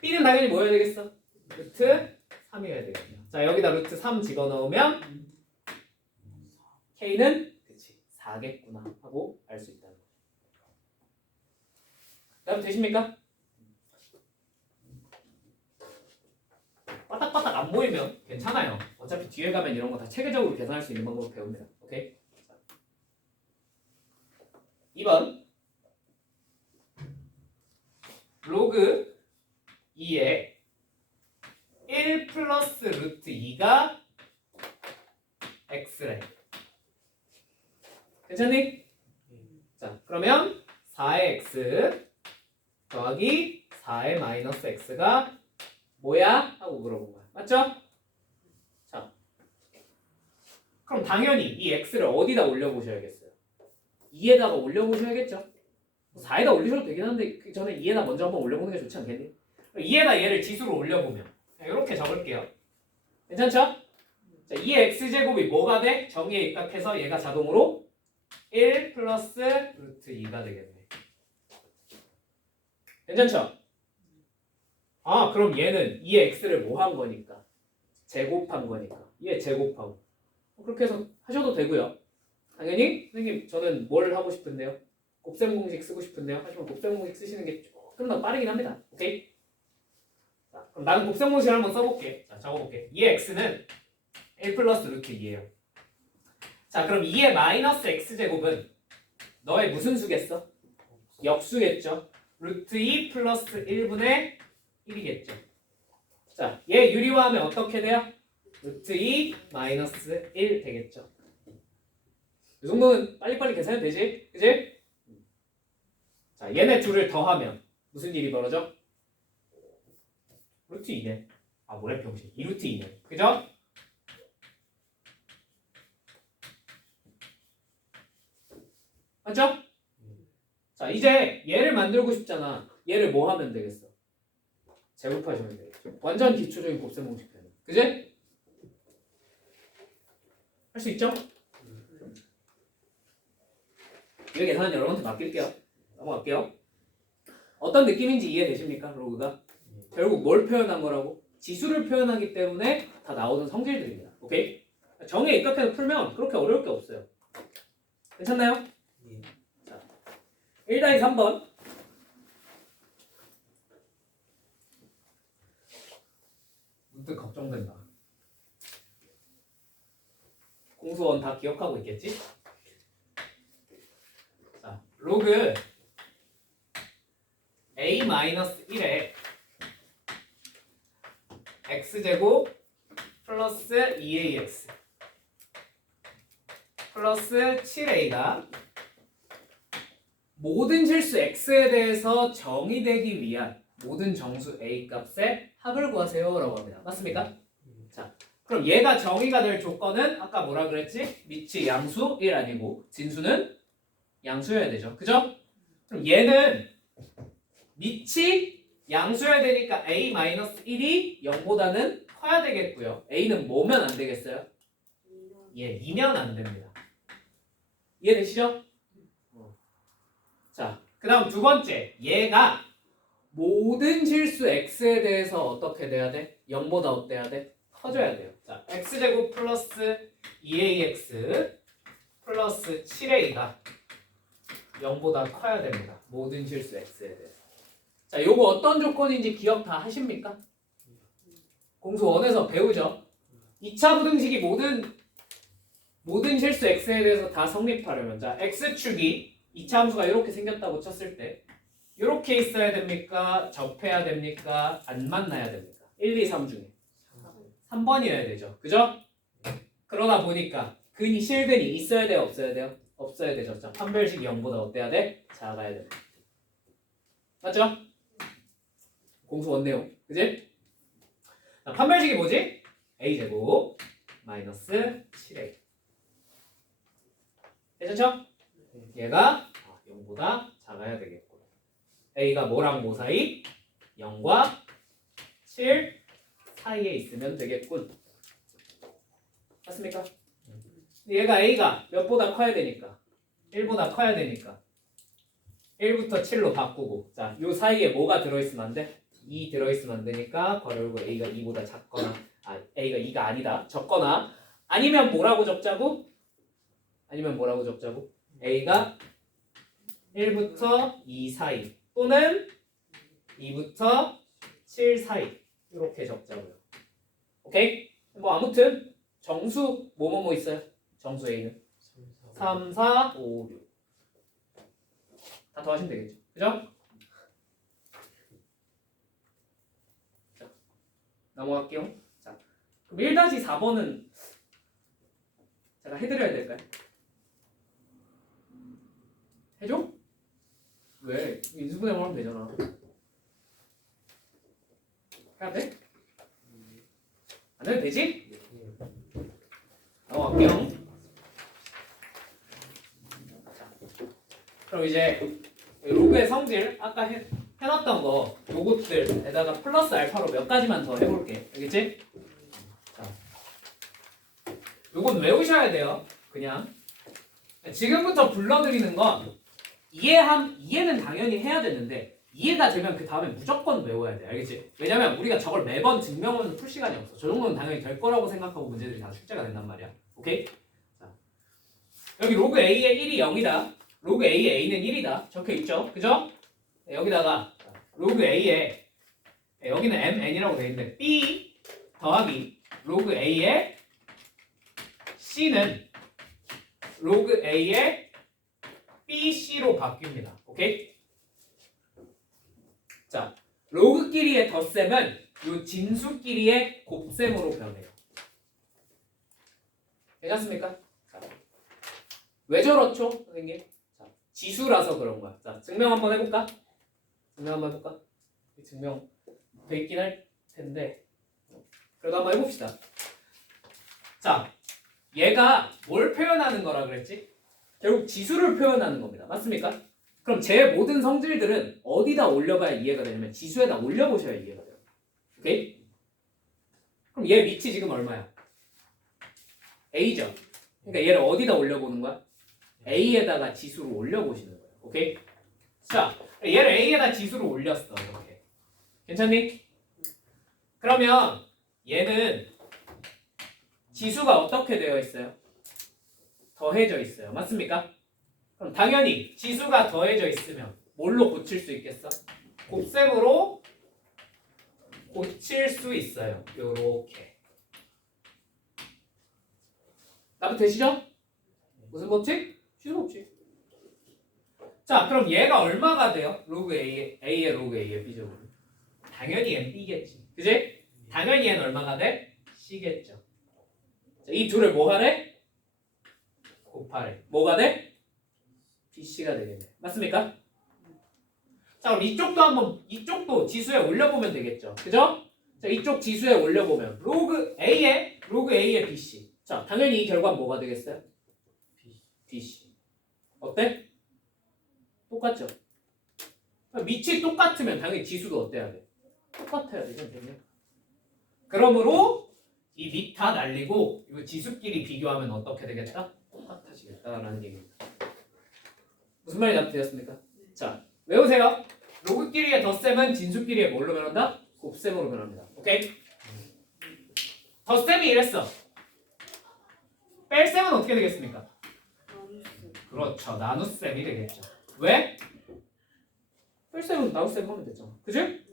B는 당연히 뭐 해야 되겠어? 루트 3이어야 되겠죠. 자 여기다 루트 3 집어넣으면 K는 그치 4겠구나 하고 알 수 있다는 거죠. 그다음 되십니까? 빠딱빠딱 안 보이면 괜찮아요. 어차피 뒤에 가면 이런 거 다 체계적으로 계산할 수 있는 방법 배웁니다. 오케이? 2번 로그 2에 1 플러스 루트 2가 x래. 괜찮니? 자 그러면 4의 x 더하기 4의 마이너스 x가 뭐야? 하고 물어본 거야. 맞죠? 자 그럼 당연히 이 x를 어디다 올려보셔야겠어요? 2에다가 올려보셔야겠죠? 4에다 올리셔도 되긴 한데 그 전에 2에다 먼저 한번 올려보는 게 좋지 않겠니? 2에다 얘를 지수로 올려보면 이렇게 적을게요. 괜찮죠? 자, 2의 x제곱이 뭐가 돼? 정의에 입각해서 얘가 자동으로 1 플러스 루트 2가 되겠네. 괜찮죠? 아 그럼 얘는 2의 x를 뭐 한 거니까? 제곱한 거니까 2의 제곱하고 그렇게 해서 하셔도 되고요. 당연히 선생님 저는 뭘 하고 싶은데요? 곱셈 공식 쓰고 싶은데요. 하지만 곱셈 공식 쓰시는 게 조금 더 빠르긴 합니다. 오케이? 자, 그럼 나는 곱셈 공식을 한번 써볼게. 자, 적어볼게. 2의 x는 1 플러스 루트 2예요. 자, 그럼 2의 마이너스 x제곱은 너의 무슨 수겠어? 역수겠죠. 루트 2 플러스 1분의 1이겠죠. 자, 얘 유리화하면 어떻게 돼요? 루트 2 마이너스 1 되겠죠. 이 정도는 빨리빨리 계산이 되지? 그지? 자, 얘네 둘을 더하면 무슨 일이 벌어져? 루트 2네. 아, 뭐래 병신. 2루트 2네. 그죠? 맞죠? 자, 이제 얘를 만들고 싶잖아. 얘를 뭐 하면 되겠어? 제곱하시면 되겠죠. 완전 기초적인 곱셈 공식 되는. 그지? 할 수 있죠? 이 계산은 여러분한테 맡길게요. 넘어갈게요. 어떤 느낌인지 이해되십니까? 로그가? 결국 뭘 표현한 거라고? 지수를 표현하기 때문에 다 나오는 성질들입니다. 오케이? 정의에 입각해서 풀면 그렇게 어려울 게 없어요. 괜찮나요? 자, 1-3번. 문득 걱정된다. 공수원 다 기억하고 있겠지? 자, 로그 a-1에 x제곱 플러스 2ax 플러스 7a가 모든 실수 x에 대해서 정의되기 위한 모든 정수 a 값의 합을 구하세요 라고 합니다. 맞습니까? 자, 그럼 얘가 정의가 될 조건은 아까 뭐라 그랬지? 밑이 양수 1 아니고 진수는 양수여야 되죠. 그죠? 그럼 얘는 밑이 양수여야 되니까 a-1이 0보다는 커야 되겠고요. a는 뭐면 안 되겠어요? 예, 2면 안 됩니다. 이해되시죠? 자, 그 다음 두 번째. 얘가 모든 실수 x에 대해서 어떻게 돼야 돼? 0보다 어때야 돼? 커져야 돼요. 자, x제곱 플러스 2ax 플러스 7a가 0보다 커야 됩니다. 모든 실수 x에 대해서. 자, 요거 어떤 조건인지 기억 다 하십니까? 공수 1에서 배우죠. 2차 부등식이 모든 실수 x에 대해서 다 성립하려면 자, x축이 2차 함수가 이렇게 생겼다고 쳤을 때 이렇게 있어야 됩니까? 접해야 됩니까? 안 만나야 됩니까? 1, 2, 3 중에 3번이어야 되죠. 그죠? 그러다 보니까 근이 실근이 있어야 돼요? 없어야 돼요? 없어야 되죠. 자, 판별식이 0보다 어때야 돼? 작아야 돼. 맞죠? 공수 원내용. 그지? 자, 판별식이 뭐지? a제곱 마이너스 7a. 괜찮죠? 얘가 0보다 작아야 되겠고 a가 뭐랑 뭐 사이? 0과 7 사이에 있으면 되겠군. 맞습니까? 얘가 a가 몇보다 커야 되니까 1보다 커야 되니까 1부터 7로 바꾸고 자, 요 사이에 뭐가 들어있으면 안 돼? 2 들어있으면 안 되니까 괄호 열고 a가 2보다 작거나 A가 2가 아니다. 적거나 아니면 뭐라고 적자고? A가 1부터 2 사이 또는 2부터 7 사이 이렇게 적자고요. 오케이? 뭐 아무튼 정수 뭐뭐뭐 있어요? 정수 A는 3, 4, 5, 6 다 더하시면 되겠죠. 그죠? 자, 넘어갈게요. 자, 그럼 1-4번은 제가 해드려야 될까요? 해줘? 왜? 인수분해만 하면 되잖아. 해야 돼? 안 해도 되지? 넘어갈게요. 자, 그럼 이제 로그의 성질 아까 해놨던 거 요것들에다가 플러스 알파로 몇 가지만 더 해볼게. 알겠지? 자, 요건 외우셔야 돼요. 그냥 지금부터 불러드리는 건 이해는 당연히 해야 되는데 이해가 되면 그 다음에 무조건 외워야 돼. 알겠지? 왜냐면 우리가 저걸 매번 증명원을 풀 시간이 없어. 저 정도는 당연히 될 거라고 생각하고 문제들이 다 출제가 된단 말이야. 오케이? 자, 여기 로그 A의 1이 0이다. 로그 A의 A는 1이다. 적혀있죠? 그죠? 네, 여기다가 로그 A의 여기는 MN이라고 되어 있는데 B 더하기 로그 A의 C는 로그 A의 BC로 바뀝니다. 오케이? 자, 로그끼리의 덧셈은 요 진수끼리의 곱셈으로 변해요. 괜찮습니까? 자, 왜 저렇죠, 선생님? 자, 지수라서 그런 거야. 자, 증명 한번 해볼까? 증명 돼 있긴 할 텐데 그래도 한번 해봅시다. 자, 얘가 뭘 표현하는 거라 그랬지? 결국 지수를 표현하는 겁니다. 맞습니까? 그럼 제 모든 성질들은 어디다 올려봐야 이해가 되냐면 지수에다 올려보셔야 이해가 돼요. 오케이? 그럼 얘 밑이 지금 얼마야? A죠? 그러니까 얘를 어디다 올려보는 거야? A에다가 지수를 올려보시는 거예요. 오케이? 자, 얘를 A에다 지수를 올렸어. 이렇게. 괜찮니? 그러면 얘는 지수가 어떻게 되어 있어요? 더해져 있어요. 맞습니까? 그럼 당연히 지수가 더해져 있으면 뭘로 고칠 수 있겠어? 곱셈으로 고칠 수 있어요. 요렇게. 나부터 되시죠? 무슨 법칙? 지수 법칙. 자, 그럼 얘가 얼마가 돼요? 로그 A의 로그 A의 B제곱. 당연히 얘는 B겠지. 그지? 당연히 얘는 얼마가 돼? C겠죠. 자, 이 둘을 뭐 하래? 곱하래. 뭐가 돼? BC가 되겠네. 맞습니까? 자, 그럼 이쪽도 지수에 올려보면 되겠죠. 그죠? 자, 이쪽 지수에 올려보면 로그 A의 BC. 자, 당연히 이 결과는 뭐가 되겠어요? BC. 어때? 똑같죠? 밑이 똑같으면 당연히 지수도 어때야 돼? 똑같아야 되겠네. 그러므로 이 밑 다 날리고 이 지수끼리 비교하면 어떻게 되겠다? 똑같아지겠다라는 얘기입니다. 무슨 말이 납득되었습니까? 자, 외우세요. 로그끼리의 덧셈은 진수끼리의 뭘로 변한다? 곱셈으로 변합니다. 오케이? 덧셈이 이랬어. 뺄셈은 어떻게 되겠습니까? 그렇죠. 나눗셈이 되겠죠. 왜? 뺄셈은 나눗셈 하면 되잖아. 그치?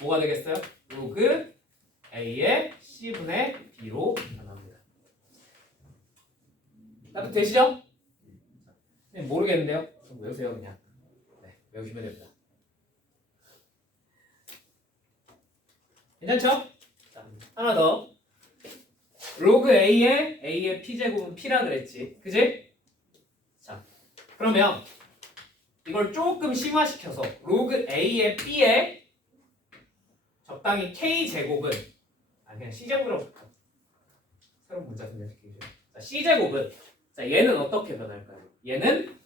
뭐가 되겠어요? 로그 A의 C분의 B로 변합니다. 나도 되시죠? 모르겠는데요? 좀 외우세요 그냥. 네, 외우시면 됩니다. 괜찮죠? 자, 하나 더. 로그 A의 P제곱은 P라 그랬지. 그지? 자, 그러면 이걸 조금 심화시켜서 로그 A의 B의 적당히 K제곱은 그냥 C제곱이라고 볼까? 새로운 문자 등장시키죠. 자, C제곱은 자, 얘는 어떻게 변할까요? 얘는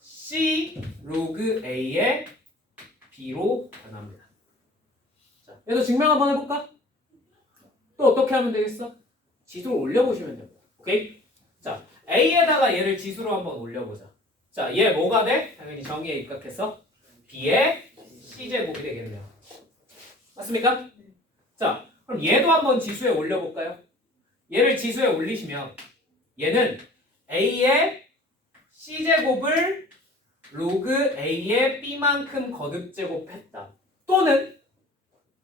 C 로그 A의 B로 변합니다. 자, 얘도 증명 한번 해볼까? 또 어떻게 하면 되겠어? 지수를 올려보시면 됩니다. 오케이? 자, A에다가 얘를 지수로 한번 올려보자. 자, 얘 뭐가 돼? 당연히 정의에 입각해서 B의 C제곱이 되겠네요. 맞습니까? 자, 그럼 얘도 한번 지수에 올려볼까요? 얘를 지수에 올리시면 얘는 a의 c제곱을 로그 a의 b만큼 거듭제곱했다. 또는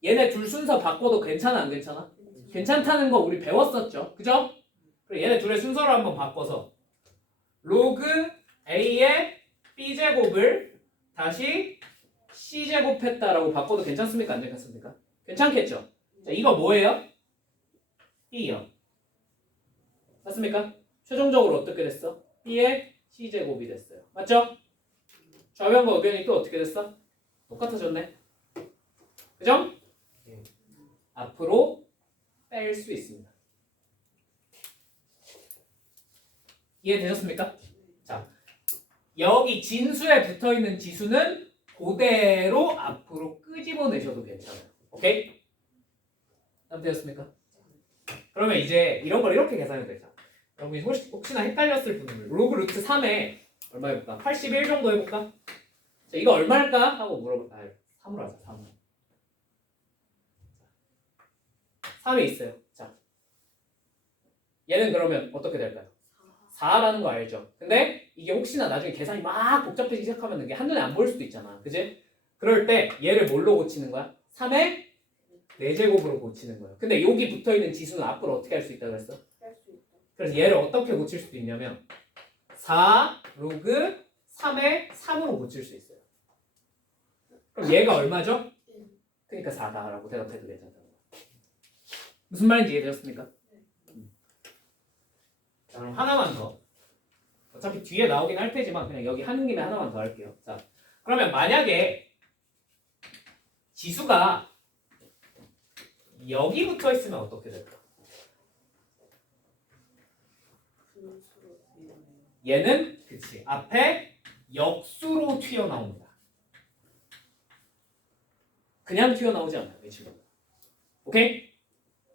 얘네 둘 순서 바꿔도 괜찮아 안 괜찮아? 괜찮다는 거 우리 배웠었죠. 그죠? 그럼 얘네 둘의 순서를 한번 바꿔서 로그 a의 b제곱을 다시 c제곱했다라고 바꿔도 괜찮습니까? 안 괜찮습니까? 괜찮겠죠? 자, 이거 뭐예요? b요. 맞습니까? 최종적으로 어떻게 됐어? b의 c제곱이 됐어요. 맞죠? 좌변과 우변이 또 어떻게 됐어? 똑같아졌네. 그죠? 앞으로 뺄 수 있습니다. 이해되셨습니까? 자, 여기 진수에 붙어있는 지수는 그대로 앞으로 끄집어내셔도 괜찮아요. 오케이? 되셨습니까? 그러면 이제 이런 걸 이렇게 계산해도 되잖아. 여러분이 혹시나 헷갈렸을 분은 로그 루트 3에 얼마 해볼까? 81 정도 해볼까? 자, 이거 얼마일까? 하고 물어볼까? 3으로 하자. 3으로. 3에 있어요. 자, 얘는 그러면 어떻게 될까요? 4라는 거 알죠? 근데 이게 혹시나 나중에 계산이 막 복잡해지기 시작하면 이게 한눈에 안 보일 수도 있잖아. 그지? 그럴 때 얘를 뭘로 고치는 거야? 3의 4제곱으로 고치는 거예요. 근데 여기 붙어있는 지수는 앞으로 어떻게 할 수 있다고 했어? 그래서 얘를 어떻게 고칠 수도 있냐면 4 로그 3의 3으로 고칠 수 있어요. 그럼 얘가 얼마죠? 그러니까 4다라고 대답해도 괜찮다는 거야. 무슨 말인지 이해되셨습니까? 자, 그럼 하나만 더. 어차피 뒤에 나오긴 할 테지만 그냥 여기 하는 김에 하나만 더 할게요. 자, 그러면 만약에 지수가 여기 붙어 있으면 어떻게 될까? 얘는 그치 앞에 역수로 튀어나옵니다. 그냥 튀어나오지 않아요. 이 친구. 오케이?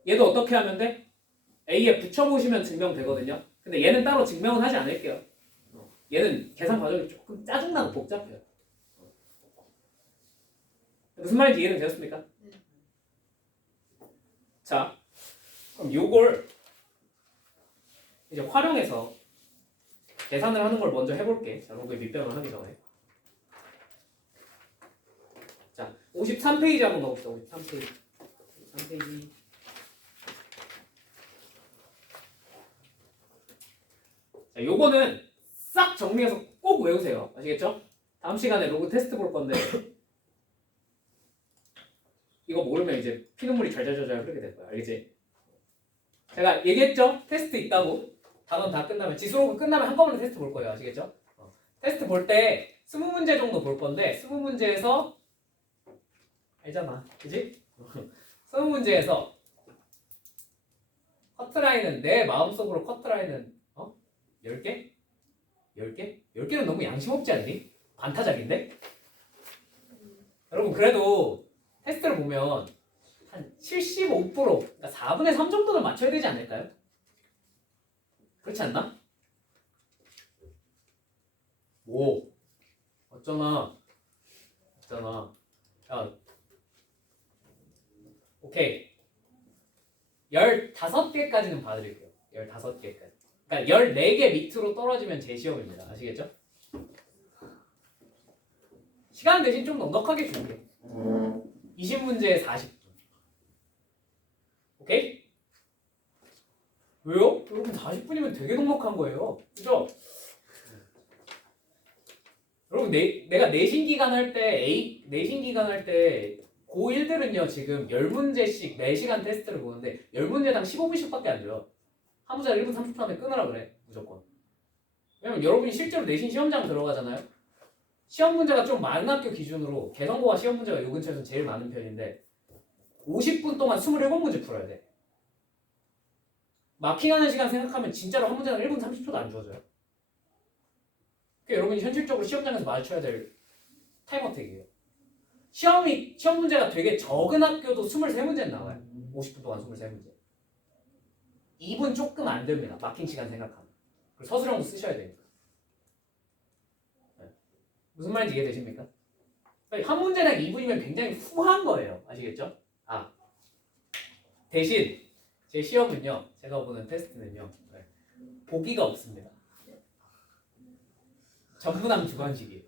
얘도 어떻게 하면 돼? A에 붙여보시면 증명되거든요. 근데 얘는 따로 증명은 하지 않을게요. 얘는 계산 과정이 조금 짜증나고 복잡해요. 무슨 말인지 이해는 되었습니까? 자, 그럼 요걸 이제 활용해서 계산을 하는 걸 먼저 해볼게. 자, 로그의 밑변을 하기 전에. 자, 53페이지 한번 가봅시다. 53페이지. 53페이지. 자, 요거는 싹 정리해서 꼭 외우세요. 아시겠죠? 다음 시간에 로그 테스트 볼 건데 이거 모르면 이제 피눈물이 잘잘잘잘 흐르게 될 거야. 알겠지? 제가 얘기했죠? 테스트 있다고. 단원 다 끝나면 지수로그 끝나면 한꺼번에 테스트 볼 거예요. 아시겠죠? 테스트 볼 때 20문제 정도 볼 건데 20문제에서 알잖아. 그지? 20문제에서 커트라인은 내 마음속으로 커트라인은 10개? 10개? 10개는 너무 양심 없지 않니? 반타작인데? 여러분 그래도 테스트를 보면 한 75% 그러니까 4분의 3 정도는 맞춰야 되지 않을까요? 그렇지 않나? 오 어쩌나 야 오케이 15개까지는 봐드릴게요. 15개까지 그러니까 14개 밑으로 떨어지면 제 시험입니다. 아시겠죠? 시간 대신 좀 넉넉하게 줄게. 20문제에 40분. 오케이? 왜요? 여러분 40분이면 되게 넉넉한 거예요. 그죠? 여러분 내가 내신 기간 할 때 내신 기간 할 때 고1들은요 지금 10문제씩 매시간 테스트를 보는데 10문제당 15분씩밖에 안 줘요. 한 문제 1분 30초 안에 끊으라 그래 무조건. 왜냐면 여러분이 실제로 내신 시험장 들어가잖아요. 시험 문제가 좀 많은 학교 기준으로 개성고와 시험 문제가 요 근처에서 제일 많은 편인데 50분 동안 27문제 풀어야 돼. 마킹하는 시간 생각하면 진짜로 한 문제당 1분 30초도 안 주어져요. 그러니까 여러분이 현실적으로 시험장에서 마주쳐야 될 타임어택이에요. 시험 문제가 되게 적은 학교도 23문제 나와요. 50분 동안 23문제. 2분 조금 안 됩니다. 마킹 시간 생각하면. 그리고 서술형도 쓰셔야 되니까. 네. 무슨 말인지 이해되십니까? 한 문제당 2분이면 굉장히 후한 거예요. 아시겠죠? 대신 제 시험은요, 제가 보는 테스트는요, 보기가 없습니다. 전부남 주관식이에요.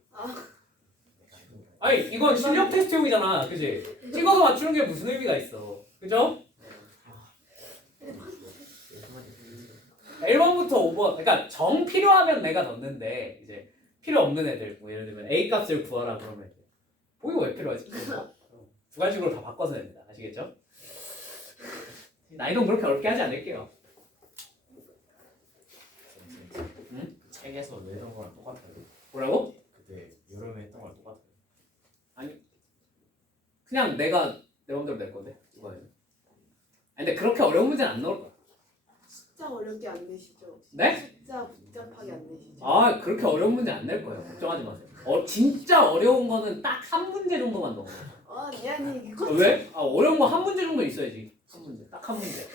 아니 이건 실력 테스트용이잖아, 그지? 찍어서 맞추는 게 무슨 의미가 있어, 그죠? 1번부터 5번, 그러니까 정 필요하면 내가 넣는데 이제 필요 없는 애들, 뭐 예를 들면 A 값을 구하라 그러면 보기가 왜 필요하지? 주관식으로 다 바꿔서 냅니다. 아시겠죠? 난이도 그렇게 어렵게 하지 않을게요. 응? 책에서 외던 거랑 똑같아요. 뭐라고? 그때 여름에 했던 거랑 똑같아요. 아니 그냥 내가 내 맘대로 낼 건데 이거는. 아니 근데 그렇게 어려운 문제는 안 나올 거야. 숫자 어렵게 안 내시죠? 네? 숫자 복잡하게 안 내시죠? 아 그렇게 어려운 문제 안 낼 거예요. 걱정하지 마세요. 진짜 어려운 거는 딱 한 문제 정도만 넣어. 아니 그거 왜? 어려운 거 한 문제 정도 있어야지. 한 문제, 딱 한 문제.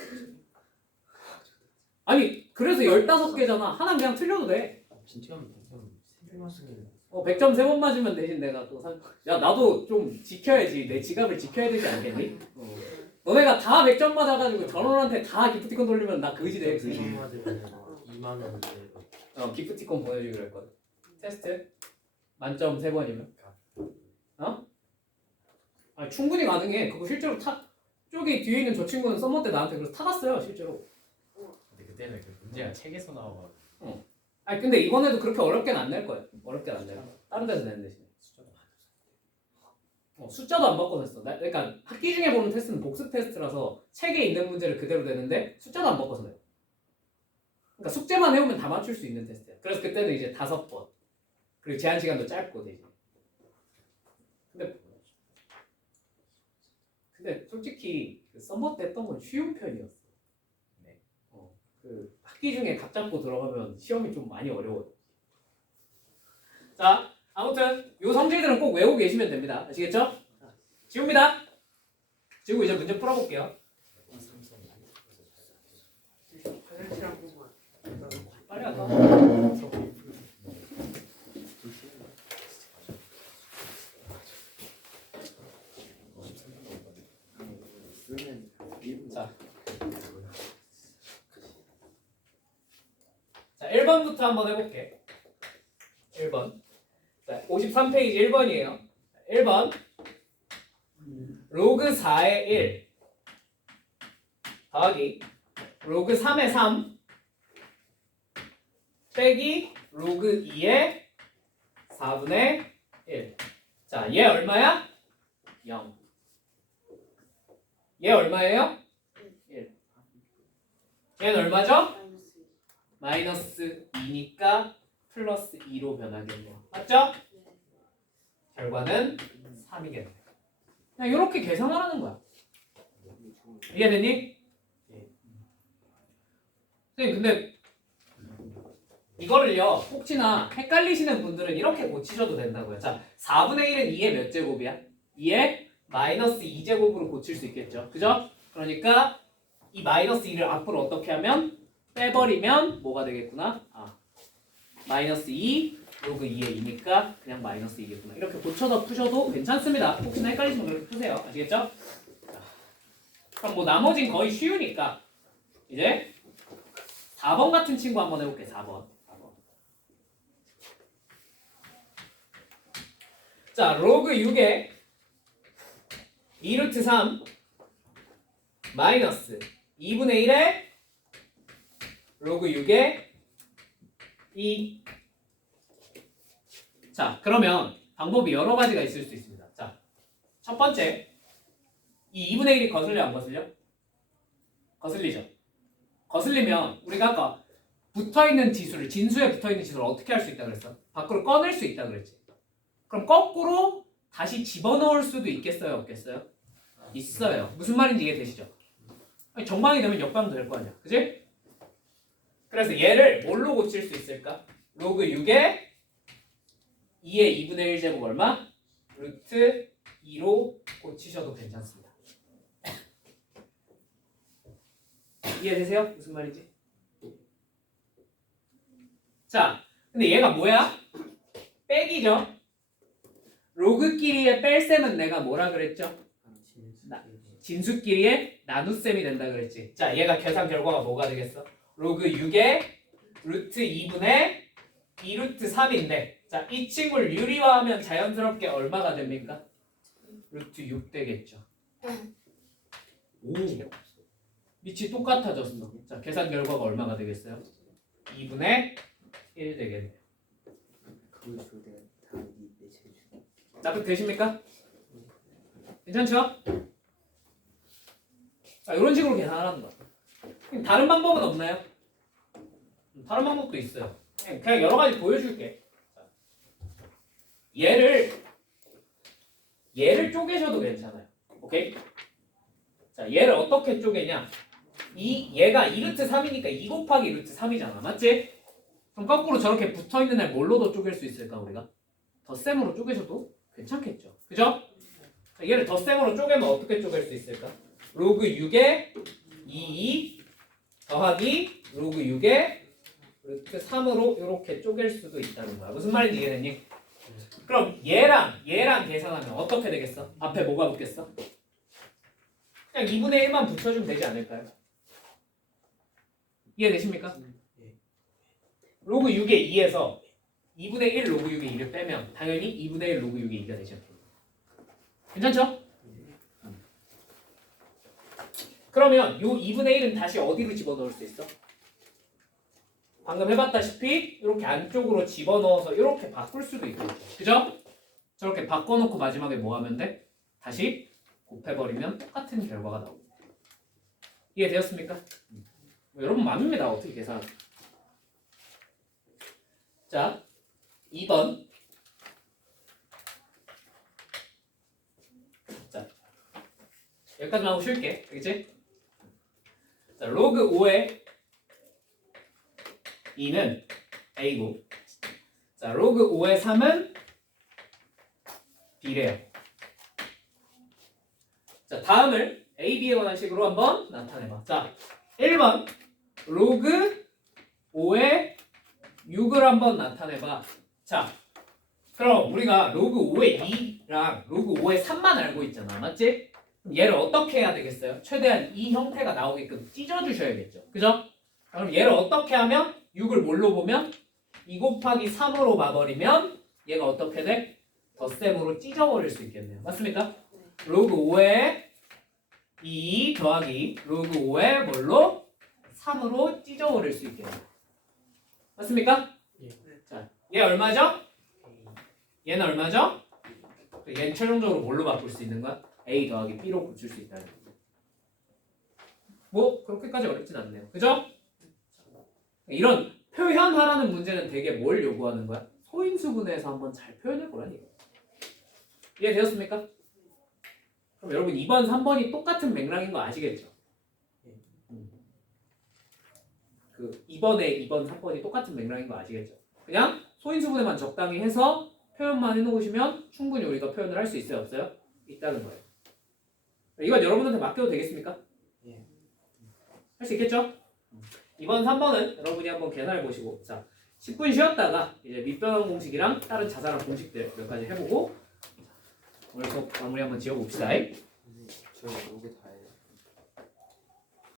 아니 그래서 15개잖아. 하나 그냥 틀려도 돼. 진짜 100점 3개 맞으면 100점 3번 맞으면 대신 내가 또 야 나도 좀 지켜야지. 내 지갑을 지켜야 되지 않겠니? 너네가 다 100점 맞아가지고 전원한테 다 기프티콘 돌리면 나 그지 돼. 그지? 3점 맞으면 2만 원인데 기프티콘 보내주기로 했거든. 테스트 만점 3번이면 아니, 충분히 가능해. 그거 실제로 저기 뒤에 있는 저 친구는 썸머 때 나한테 그래서 타갔어요 실제로. 근데 그때는 그 문제가 책에서 나와가지고 아니 근데 이번에도 그렇게 어렵게는 안 낼 거예요. 어렵게는 안 낼 거야. 다른 데서 내는 대신에. 숫자도 많았어요. 숫자도 안 바꿔서 했어. 그러니까 학기 중에 보는 테스트는 복습 테스트라서 책에 있는 문제를 그대로 내는데 숫자도 안 바꿔서 내요. 그러니까 숙제만 해오면 다 맞출 수 있는 테스트야. 그래서 그때는 이제 5번. 그리고 제한 시간도 짧고 대신. 근데 솔직히 그 썸머 때 했던 건 쉬운 편이었어. 네. 그 학기 중에 각 잡고 들어가면 시험이 좀 많이 어려워요. 자, 아무튼 요 성질들은 꼭 외우고 계시면 됩니다. 아시겠죠? 지웁니다. 지우고 이제 문제 풀어볼게요. 빨리 할까? 자, 1번부터 한번 해볼게. 1번. 자, 53페이지 1번이에요. 1번. 로그 4의 1 더하기 로그 3의 3 빼기 로그 2의 4분의 1. 자, 얘 얼마야? 0. 얘 얼마예요? 1. 얘는 얼마죠? 마이너스 2니까 플러스 2로 변하겠네요. 맞죠? 결과는 3이겠네요. 그냥 이렇게 계산하라는 거야. 이해됐니? 선생님 근데 이거를요 혹시나 헷갈리시는 분들은 이렇게 고치셔도 된다고요. 자, 4분의 1은 2의 몇 제곱이야? 2의 마이너스 2제곱으로 고칠 수 있겠죠. 그죠? 그러니까 이 마이너스 2를 앞으로 어떻게 하면 빼버리면 뭐가 되겠구나? 마이너스 2 로그 2의 2니까 그냥 마이너스 2겠구나. 이렇게 고쳐서 푸셔도 괜찮습니다. 혹시나 헷갈리시면 그렇게 푸세요. 아시겠죠? 그럼 뭐 나머진 거의 쉬우니까 이제 4번 같은 친구 한번 해볼게. 4번. 자, 로그 6에 2루트 3 마이너스 2분의 1에 로그 6에 2. 자, 그러면 방법이 여러 가지가 있을 수 있습니다. 자, 첫 번째, 이 2분의 1이 거슬려 안 거슬려? 거슬리죠. 거슬리면 우리가 아까 붙어있는 지수를, 진수에 붙어있는 지수를 어떻게 할 수 있다 그랬어? 밖으로 꺼낼 수 있다 그랬지. 그럼 거꾸로 다시 집어넣을 수도 있겠어요? 없겠어요? 있어요. 무슨 말인지 이해되시죠? 아니, 정방이 되면 역방도 될 거 아니야. 그지? 그래서 얘를 뭘로 고칠 수 있을까? 로그 6에 2의 2분의 1제곱 얼마? 루트 2로 고치셔도 괜찮습니다. 이해되세요? 무슨 말인지? 자, 근데 얘가 뭐야? 빼기죠? 로그끼리의 뺄셈은 내가 뭐라 그랬죠? 진수끼리의 나눗셈이 된다 그랬지. 자, 얘가 계산 결과가 뭐가 되겠어? 로그 6의 루트 2분의 2 루트 3인데, 자, 이 친구를 유리화하면 자연스럽게 얼마가 됩니까? 루트 6 되겠죠. 오, 밑이 똑같아졌어. 자, 계산 결과가 얼마가 되겠어요? 2분의 1 되겠네요. 그걸 줘야 답이 내 제일 중요해. 납득되십니까? 괜찮죠? 자, 이런 식으로 계산하는 거야. 그럼 다른 방법은 없나요? 다른 방법도 있어요. 그냥 여러 가지 보여줄게. 얘를 쪼개셔도 괜찮아요. 오케이? 자, 얘를 어떻게 쪼개냐? 얘가 2루트 3이니까 2 곱하기 루트 3이잖아. 맞지? 그럼 거꾸로 저렇게 붙어있는 애 뭘로도 쪼갤 수 있을까, 우리가? 덧셈으로 쪼개셔도 괜찮겠죠. 그죠? 자, 얘를 덧셈으로 쪼개면 어떻게 쪼갤 수 있을까? 로그 6에 2 더하기 로그 6에 루트 3으로 이렇게 쪼갤 수도 있다는 거야. 무슨 말인지 이해됐니? 그럼 얘랑 계산하면 어떻게 되겠어? 앞에 뭐가 붙겠어? 그냥 2분의 1만 붙여주면 되지 않을까요? 이해되십니까? 로그 6의 2에서 2분의 1 로그 6의 2를 빼면 당연히 2분의 1 로그 6의 2가 되죠. 괜찮죠? 그러면 요 2분의 1은 다시 어디로 집어넣을 수 있어? 방금 해봤다시피 이렇게 안쪽으로 집어넣어서 이렇게 바꿀 수도 있겠죠. 그죠? 저렇게 바꿔놓고 마지막에 뭐 하면 돼? 다시 곱해버리면 똑같은 결과가 나옵니다. 이해되었습니까? 여러분 맘입니다. 어떻게 계산하죠? 자, 2번. 자, 여기까지만 하고 쉴게. 알겠지? 자, 로그 5의 2는 A고, 자, 로그 5의 3은 B래요. 자, 다음을 A, B에 관한 식으로 한번 나타내봐. 자, 1번 로그 5의 6을 한번 나타내봐. 자, 그럼 우리가 로그 5의 2랑 로그 5의 3만 알고 있잖아. 맞지? 그럼 얘를 어떻게 해야 되겠어요? 최대한 이 형태가 나오게끔 찢어주셔야겠죠. 그죠? 그럼 얘를 어떻게 하면 6을 뭘로 보면 2 곱하기 3으로 봐버리면 얘가 어떻게 돼? 덧셈으로 찢어버릴 수 있겠네요. 맞습니까? 로그 5의 2 더하기 로그 5의 뭘로? 3으로 찢어버릴 수 있겠네요. 맞습니까? 예. 자, 얘 얼마죠? 얘는 얼마죠? 얘는 최종적으로 뭘로 바꿀 수 있는 거야? A 더하기 B로 고칠 수 있다는 거예요. 뭐 그렇게까지 어렵진 않네요. 그죠? 이런 표현하라는 문제는 되게 뭘 요구하는 거야? 소인수분해에서 한번 잘 표현해 보라는 얘기예요. 이해되었습니까? 그럼 여러분 2번, 3번이 똑같은 맥락인 거 아시겠죠? 그 2번에 2번, 3번이 똑같은 맥락인 거 아시겠죠? 그냥 소인수분해만 적당히 해서 표현만 해놓으시면 충분히 우리가 표현을 할 수 있어요? 없어요? 있다는 거예요. 이건 여러분한테 맡겨도 되겠습니까? 예. 할 수 있겠죠? 2번, 3번은 여러분이 한번 계산해 보시고, 자, 10분 쉬었다가 이제 밑변환 공식이랑 다른 자잘한 공식들 몇 가지 해보고 오늘 수업 마무리 한번 지어봅시다. 저희 로그 다